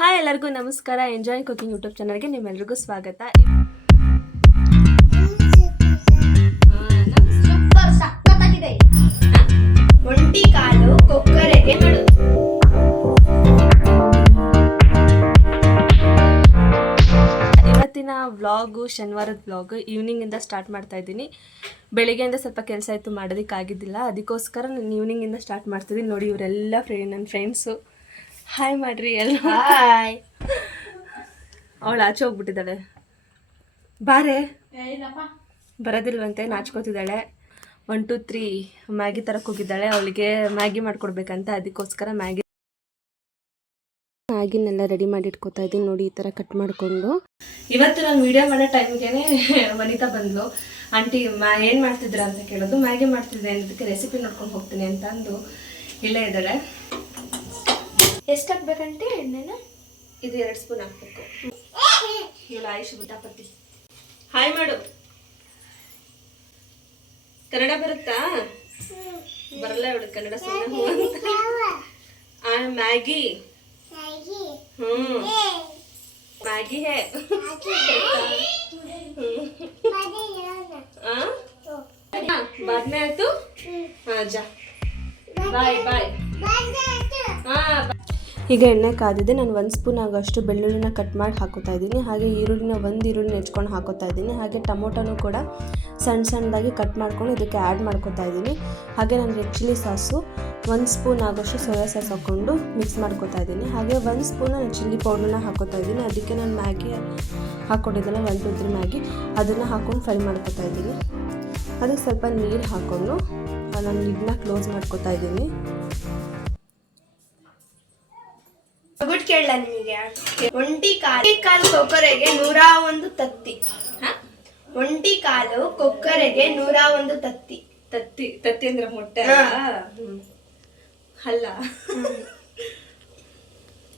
Hi ಎಲ್ಲರಿಗೂ ನಮಸ್ಕಾರ. Enjoy cooking YouTube ಚಾನಲ್ಗೆ ನಿಮ್ಮೆಲ್ಲರಿಗೂ ಸ್ವಾಗತ. ಒಂಟಿ ಕಾಲು ಕೊಕ್ಕರೆಗೆ ನಡು. ಇವತ್ತಿನ ವ್ಲಾಗು ಶನಿವಾರದ ವ್ಲಾಗ್ ಈವ್ನಿಂಗಿಂದ ಸ್ಟಾರ್ಟ್ ಮಾಡ್ತಾ ಇದ್ದೀನಿ. ಬೆಳಿಗ್ಗೆಯಿಂದ ಸ್ವಲ್ಪ ಕೆಲಸ ಇತ್ತು, ಮಾಡೋದಕ್ಕಾಗಿದ್ದಿಲ್ಲ. ಅದಕ್ಕೋಸ್ಕರ ನಾನು ಈವ್ನಿಂಗಿಂದ ಸ್ಟಾರ್ಟ್ ಮಾಡ್ತಿದ್ದೀನಿ. ನೋಡಿ, ಇವರೆಲ್ಲ ನನ್ನ ಫ್ರೆಂಡ್ಸು. ಹಾಯ್ ಮಾಡ್ರಿ ಎಲ್ಲ. ಹಾಯ್. ಅವಳು ಆಚೆ ಹೋಗ್ಬಿಟ್ಟಿದ್ದಾಳೆ. ಬಾರೆ ಬರೋದಿಲ್ವಂತೆ, ನಾಚ್ಕೋತಿದ್ದಾಳೆ. 1 2 3 ಮ್ಯಾಗಿ ತರಕ್ಕೆ ಹೋಗಿದ್ದಾಳೆ. ಅವಳಿಗೆ ಮ್ಯಾಗಿ ಮಾಡ್ಕೊಡ್ಬೇಕಂತ, ಅದಕ್ಕೋಸ್ಕರ ಮ್ಯಾಗಿನೆಲ್ಲ ರೆಡಿ ಮಾಡಿ ಇಟ್ಕೋತಾ ಇದ್ದೀನಿ. ನೋಡಿ, ಈ ಥರ ಕಟ್ ಮಾಡಿಕೊಂಡು. ಇವತ್ತು ನಾನು ವಿಡಿಯೋ ಮಾಡೋ ಟೈಮ್ಗೆ ವನಿತಾ ಬಂದ್ಲು. ಆಂಟಿ ಏನು ಮಾಡ್ತಿದ್ರ ಅಂತ ಕೇಳೋದು. ಮ್ಯಾಗಿ ಮಾಡ್ತಿದ್ದೆ ಅನ್ನೋದಕ್ಕೆ ರೆಸಿಪಿ ನೋಡ್ಕೊಂಡು ಹೋಗ್ತೀನಿ ಅಂತ ಅಂದು ಇಲ್ಲೇ ಇದ್ದಾಳೆ. ಎಷ್ಟು ಹಾಕ್ಬೇಕಂటే ಎಣ್ಣೆನ? ಇದು 2 ಸ್ಪೂನ್ ಹಾಕ್ಬೇಕು. ಇವಳು ಆಯುಷ್ ಬುಟ್ಟಾಪತಿ. ಹಾಯ್ ಮಾಡು. ಕನ್ನಡ ಬರುತ್ತಾ? ಬರಲ್ಲ ಇವಳು ಕನ್ನಡ. ಮ್ಯಾಗಿ. ಮ್ಯಾಗಿ ಹೇ. ಬಾದ್ಮೆ ಆಯ್ತು. ಹಾ ಜಾ, ಬಾಯ್ ಬಾಯ್. ಈಗ ಎಣ್ಣೆ ಕಾದಿದೆ. ನಾನು 1 ಸ್ಪೂನ್ ಆಗೋಷ್ಟು ಬೆಳ್ಳುಳ್ಳಿನ ಕಟ್ ಮಾಡಿ ಹಾಕೋತಾ ಇದ್ದೀನಿ. ಹಾಗೆ ಈರುಳ್ಳಿನ 1 ಈರುಳ್ಳಿ ನೆಚ್ಕೊಂಡು ಹಾಕೋತಾ ಇದ್ದೀನಿ. ಹಾಗೆ ಟೊಮೊಟೊನೂ ಕೂಡ ಸಣ್ಣ ಸಣ್ಣದಾಗಿ ಕಟ್ ಮಾಡ್ಕೊಂಡು ಇದಕ್ಕೆ ಆ್ಯಡ್ ಮಾಡ್ಕೋತಾ ಇದ್ದೀನಿ. ಹಾಗೆ ನಾನು ರೆಡ್ ಚಿಲ್ಲಿ ಸಾಸು 1 ಸ್ಪೂನ್ ಆಗೋಷ್ಟು ಸೋಯಾ ಸಾಸ್ ಹಾಕ್ಕೊಂಡು ಮಿಕ್ಸ್ ಮಾಡ್ಕೋತಾ ಇದ್ದೀನಿ. ಹಾಗೆ 1 ಸ್ಪೂನ್ ಚಿಲ್ಲಿ ಪೌಡ್ರನ್ನ ಹಾಕೋತಾ ಇದ್ದೀನಿ. ಅದಕ್ಕೆ ನಾನು ಮ್ಯಾಗಿ ಹಾಕ್ಕೊಂಡಿದ್ದೆಲ್ಲ 1 2 3 ಮ್ಯಾಗಿ ಅದನ್ನು ಹಾಕ್ಕೊಂಡು ಫ್ರೈ ಮಾಡ್ಕೋತಾ ಇದ್ದೀನಿ. ಅದಕ್ಕೆ ಸ್ವಲ್ಪ ನೀರು ಹಾಕ್ಕೊಂಡು ನಾನು ಇದನ್ನ ಕ್ಲೋಸ್ ಮಾಡ್ಕೋತಾ ಇದ್ದೀನಿ. ಗುಡ್ ಕೇಳಲ್ಲ ನಿಮಗೆ. ಒಂಟಿ ಕಾಲು ಕೊಕ್ಕರೆಗೆ 101 ತತ್ತಿ. ಒಂಟಿ ಕಾಲು ಕೊಕ್ಕರೆಗೆ 101 ತತ್ತಿ. ತತ್ತಿ ತತ್ತಿ ಅಂದ್ರೆ ಮೊಟ್ಟೆ ಅಲ್ಲ.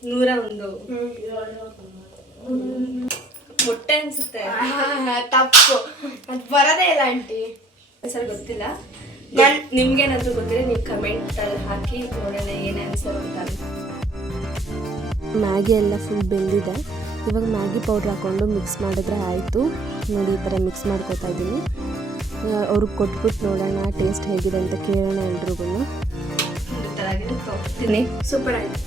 101 ಮೊಟ್ಟೆ ಅನ್ಸುತ್ತೆ. ತಪ್ಪು, ಅದು ಬರೋದೇ ಇಲ್ಲ ಆಂಟಿ. ಸರ್ ಗೊತ್ತಿಲ್ಲ. ನಿಮ್ಗೇನಾದ್ರೂ ಗೊತ್ತಿಲ್ಲ ನೀವು ಕಮೆಂಟ್ ಅಲ್ಲಿ ಹಾಕಿ ನೋಡೋಣ ಏನೇ ಆನ್ಸರ್ ಅಂತ. ಮ್ಯಾಗಿ ಎಲ್ಲ ಫುಲ್ ಬೆಂದಿದೆ. ಇವಾಗ ಮ್ಯಾಗಿ ಪೌಡ್ರ್ ಹಾಕ್ಕೊಂಡು ಮಿಕ್ಸ್ ಮಾಡಿದ್ರೆ ಆಯಿತು. ನೋಡಿ, ಈ ಥರ ಮಿಕ್ಸ್ ಮಾಡ್ಕೊತಾ ಇದ್ದೀನಿ. ಅವ್ರಿಗೆ ಕೊಟ್ಬಿಟ್ಟು ನೋಡೋಣ ಟೇಸ್ಟ್ ಹೇಗಿದೆ ಅಂತ ಕೇಳೋಣ ಎಲ್ರಿಗೂ. ಸೂಪರ್ ಆಯ್ತು,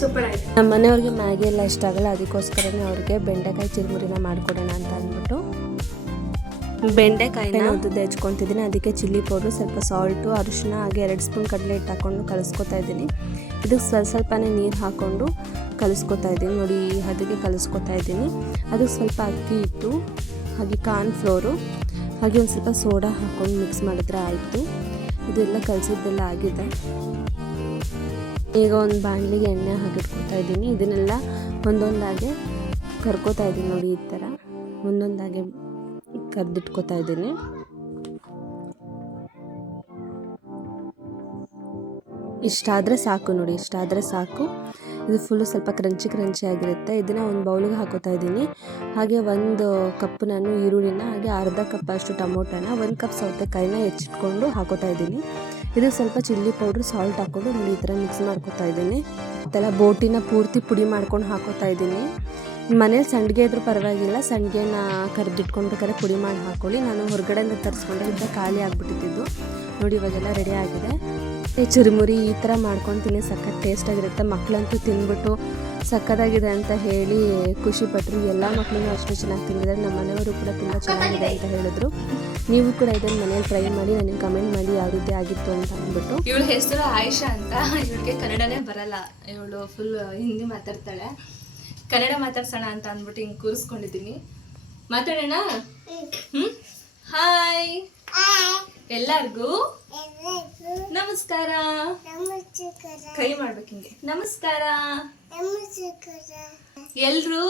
ಸೂಪರ್ ಆಯ್ತು. ನಮ್ಮ ಮನೆಯವ್ರಿಗೆ ಮ್ಯಾಗಿ ಎಲ್ಲ ಇಷ್ಟ ಆಗಲ್ಲ, ಅದಕ್ಕೋಸ್ಕರನೇ ಅವ್ರಿಗೆ ಬೆಂಡೆಕಾಯಿ ಚಿರುಮುರಿನ ಮಾಡಿಕೊಡೋಣ ಅಂತ ಅಂದ್ಬಿಟ್ಟು ಬೆಂಡೆಕಾಯಿನ ಉದ್ದ ಹೆಚ್ಕೊತಿದ್ದೀನಿ. ಅದಕ್ಕೆ ಚಿಲ್ಲಿ ಪೌಡ್ರು, ಸ್ವಲ್ಪ ಸಾಲ್ಟು, ಅರಿಶಿನ, ಹಾಗೆ 2 ಸ್ಪೂನ್ ಕಡಲೆ ಹಿಟ್ಟು ಹಾಕ್ಕೊಂಡು ಕಲಿಸ್ಕೊತಾ ಇದ್ದೀನಿ. ಇದಕ್ಕೆ ಸ್ವಲ್ಪನೇ ನೀರು ಹಾಕ್ಕೊಂಡು ಕಲಿಸ್ಕೊತಾ ಇದ್ದೀನಿ. ನೋಡಿ, ಅದಕ್ಕೆ ಕಲಿಸ್ಕೊತಾ ಇದ್ದೀನಿ. ಅದಕ್ಕೆ ಸ್ವಲ್ಪ ಅಕ್ಕಿ ಹಿಟ್ಟು, ಹಾಗೆ ಕಾರ್ನ್ ಫ್ಲೋರು, ಹಾಗೆ ಒಂದು ಸ್ವಲ್ಪ ಸೋಡಾ ಹಾಕ್ಕೊಂಡು ಮಿಕ್ಸ್ ಮಾಡಿದ್ರೆ ಆಯಿತು. ಇದೆಲ್ಲ ಕಲಿಸಿದ್ದೆಲ್ಲ ಆಗಿದೆ. ಈಗ ಒಂದು ಬಾಣಲಿಗೆ ಎಣ್ಣೆ ಹಾಕಿಟ್ಕೊತಾ ಇದ್ದೀನಿ. ಇದನ್ನೆಲ್ಲ ಒಂದೊಂದಾಗೆ ಕರ್ಕೋತಾ ಇದ್ದೀನಿ. ನೋಡಿ, ಈ ಥರ ಒಂದೊಂದಾಗೆ ಕರ್ದಿಟ್ಕೋತಾ ಇದ್ದೀನಿ. ಇಷ್ಟಾದರೆ ಸಾಕು. ನೋಡಿ, ಇಷ್ಟಾದರೆ ಸಾಕು. ಇದು ಫುಲ್ಲು ಸ್ವಲ್ಪ ಕ್ರಂಚಿ ಆಗಿರುತ್ತೆ. ಇದನ್ನು ಒಂದು ಬೌಲಿಗೆ ಹಾಕೋತಾ ಇದ್ದೀನಿ. ಹಾಗೆ 1 ಕಪ್ ನಾನು ಈರುಳ್ಳಿನ, ಹಾಗೆ ಅರ್ಧ ಕಪ್ ಅಷ್ಟು ಟೊಮೊಟೊನ, 1 ಕಪ್ ಸೌತೆಕಾಯಿನ ಹೆಚ್ಚಿಟ್ಕೊಂಡು ಹಾಕೋತಾ ಇದ್ದೀನಿ. ಇದು ಸ್ವಲ್ಪ ಚಿಲ್ಲಿ ಪೌಡ್ರ್, ಸಾಲ್ಟ್ ಹಾಕ್ಕೊಂಡು ನೋಡಿ ಈ ಥರ ಮಿಕ್ಸ್ ಮಾಡ್ಕೋತಾ ಇದ್ದೀನಿ. ಇದೆಲ್ಲ ಬೋಟಿನ ಪೂರ್ತಿ ಪುಡಿ ಮಾಡ್ಕೊಂಡು ಹಾಕೋತಾ ಇದ್ದೀನಿ. ಮನೇಲಿ ಸಂಡಿಗೆ ಇದ್ರೂ ಪರವಾಗಿಲ್ಲ, ಸಂಡಿಗೆನ ಕರೆದಿಟ್ಕೊಂಡ್ಬೇಕಾದ್ರೆ ಪುಡಿ ಮಾಡಿ ಹಾಕ್ಕೊಳ್ಳಿ. ನಾನು ಹೊರಗಡೆಯಿಂದ ತರಿಸ್ಕೊಂಡೆ, ಇಂಥ ಖಾಲಿ ಆಗಿಬಿಟ್ಟಿದ್ದು. ನೋಡಿ, ಇವಾಗೆಲ್ಲ ರೆಡಿ ಆಗಿದೆ. ಚುರುಮುರಿ ಈ ಥರ ಮಾಡ್ಕೊತೀನಿ. ಸಖತ್ ಟೇಸ್ಟಾಗಿರುತ್ತೆ. ಮಕ್ಕಳಂತೂ ತಿಂದ್ಬಿಟ್ಟು ಸಕ್ಕತ್ತಾಗಿದೆ ಅಂತ ಹೇಳಿ ಖುಷಿಪಟ್ಟರು. ಎಲ್ಲ ಮಕ್ಕಳೂ ಅಷ್ಟು ಚೆನ್ನಾಗಿ ತಿಂದಿದ್ದಾರೆ. ನಮ್ಮ ಮನೆಯವರು ಕೂಡ ತುಂಬ ಚೆನ್ನಾಗಿದೆ ಅಂತ ಹೇಳಿದ್ರು. ನೀವು ಕೂಡ ಇದನ್ನು ಮನೇಲಿ ಟ್ರೈ ಮಾಡಿ ನನಗೆ ಕಮೆಂಟ್ ಮಾಡಿ ಯಾವ ರೀತಿ ಆಗಿತ್ತು ಅಂತ ಅಂದ್ಬಿಟ್ಟು. ಇವಳ ಹೆಸರು ಆಯುಷಾ ಅಂತ. ಇವಳಿಗೆ ಕನ್ನಡನೇ ಬರಲ್ಲ, ಇವಳು ಫುಲ್ ಹಿಂದಿ ಮಾತಾಡ್ತಾಳೆ. ಕನ್ನಡ ಮಾತಾಡ್ಸೋಣ ಅಂತ ಅಂದ್ಬಿಟ್ಟು ಹಿಂಗೆ ಕೂರಿಸ್ಕೊಂಡಿದ್ದೀನಿ. ಮಾತಾಡೋಣ. ಹಾಯ್ ಎಲ್ಲರಿಗೂ ನಮಸ್ಕಾರ. ಕೈ ಮಾಡ್ಬೇಕು ಹಿಂಗೆ. ನಮಸ್ಕಾರ. ಎಲ್ರು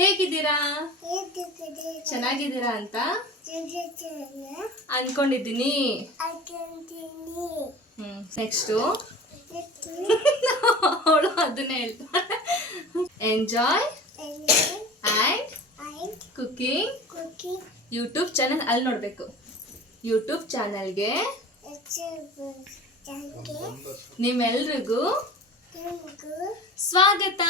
ಹೇಗಿದ್ದೀರಾ? ಚೆನ್ನಾಗಿದ್ದೀರಾ ಅಂತ ಅನ್ಕೊಂಡಿದ್ದೀನಿ. ನೆಕ್ಸ್ಟು ಅವಳು ಅದನ್ನೇ ಹೇಳ್ತಾಳೆ. Enjoy and cooking YouTube channel. ಅಲ್ಲಿ ನೋಡಬೇಕು. ಯೂಟ್ಯೂಬ್ ಚಾನಲ್ಗೆ ನಿಮ್ಮೆಲ್ರಿಗೂ ಸ್ವಾಗತ.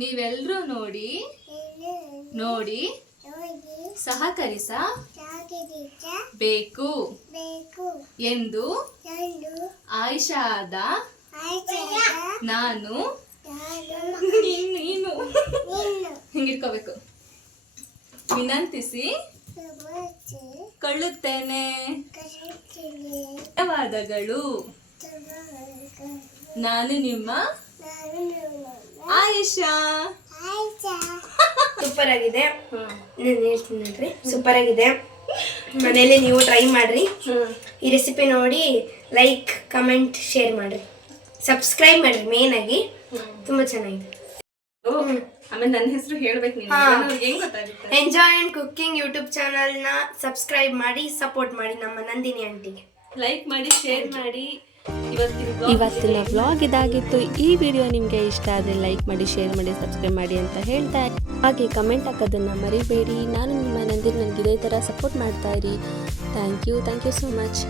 ನೀವೆಲ್ರೂ ನೋಡಿ ಸಹಕರಿಸಬೇಕು ಎಂದು ಆಯಿಷಾದ ನಾನು ನೀನು ಹಿಂಗಿಟ್ಕೋಬೇಕು ವಿನಂತಿಸಿ ಕೊಳ್ಳುತ್ತೇನೆ. ಧನ್ಯವಾದಗಳು. ನಾನು ನಿಮ್ಮ ಆಯಿಷಾ. ಸೂಪರ್ ಆಗಿದೆ. ನಾನು ಹೇಳ್ತೀನಿ ನೋಡ್ರಿ, ಸೂಪರ್ ಆಗಿದೆ. ಮನೇಲಿ ನೀವು ಟ್ರೈ ಮಾಡ್ರಿ. ಈ ರೆಸಿಪಿ ನೋಡಿ ಲೈಕ್, ಕಮೆಂಟ್, ಶೇರ್ ಮಾಡ್ರಿ, ಸಬ್ಸ್ಕ್ರೈಬ್ ಮಾಡ್ರಿ. ಮೇನ್ ಆಗಿ ತುಂಬಾ ಚೆನ್ನಾಗಿದೆ. ಆಮೇಲೆ ನನ್ನ ಹೆಸರು ಹೇಳ್ಬೇಕು ನೀನು. ಹೆಂಗ್ ಗೊತ್ತಾಗುತ್ತೆ? ಎಂಜಾಯ್ ಅಂಡ್ ಕುಕಿಂಗ್ ಯೂಟ್ಯೂಬ್ ಚಾನಲ್ನ ಸಬ್ಸ್ಕ್ರೈಬ್ ಮಾಡಿ, ಸಪೋರ್ಟ್ ಮಾಡಿ ನಮ್ಮ ನಂದಿನಿ ಆಂಟಿಗೆ. ಲೈಕ್ ಮಾಡಿ, ಶೇರ್ ಮಾಡಿ. ಇವತ್ತಿನ ವ್ಲಾಗ್ ಇದಾಗಿತ್ತು. ಈ ವಿಡಿಯೋ ನಿಮಗೆ ಇಷ್ಟ ಆದರೆ ಲೈಕ್ ಮಾಡಿ, ಶೇರ್ ಮಾಡಿ, ಸಬ್ಸ್ಕ್ರೈಬ್ ಮಾಡಿ ಅಂತ ಹೇಳ್ತಾ ಹಾಗೆ ಕಮೆಂಟ್ ಹಾಕೋದನ್ನು ಮರಿಬೇಡಿ. ನಾನು ನಿಮ್ಮ ನಂದಿನಿ, ನನಗೆ ಇದೇ ಥರ ಸಪೋರ್ಟ್ ಮಾಡ್ತಾ ಇರಿ. Thank you so much.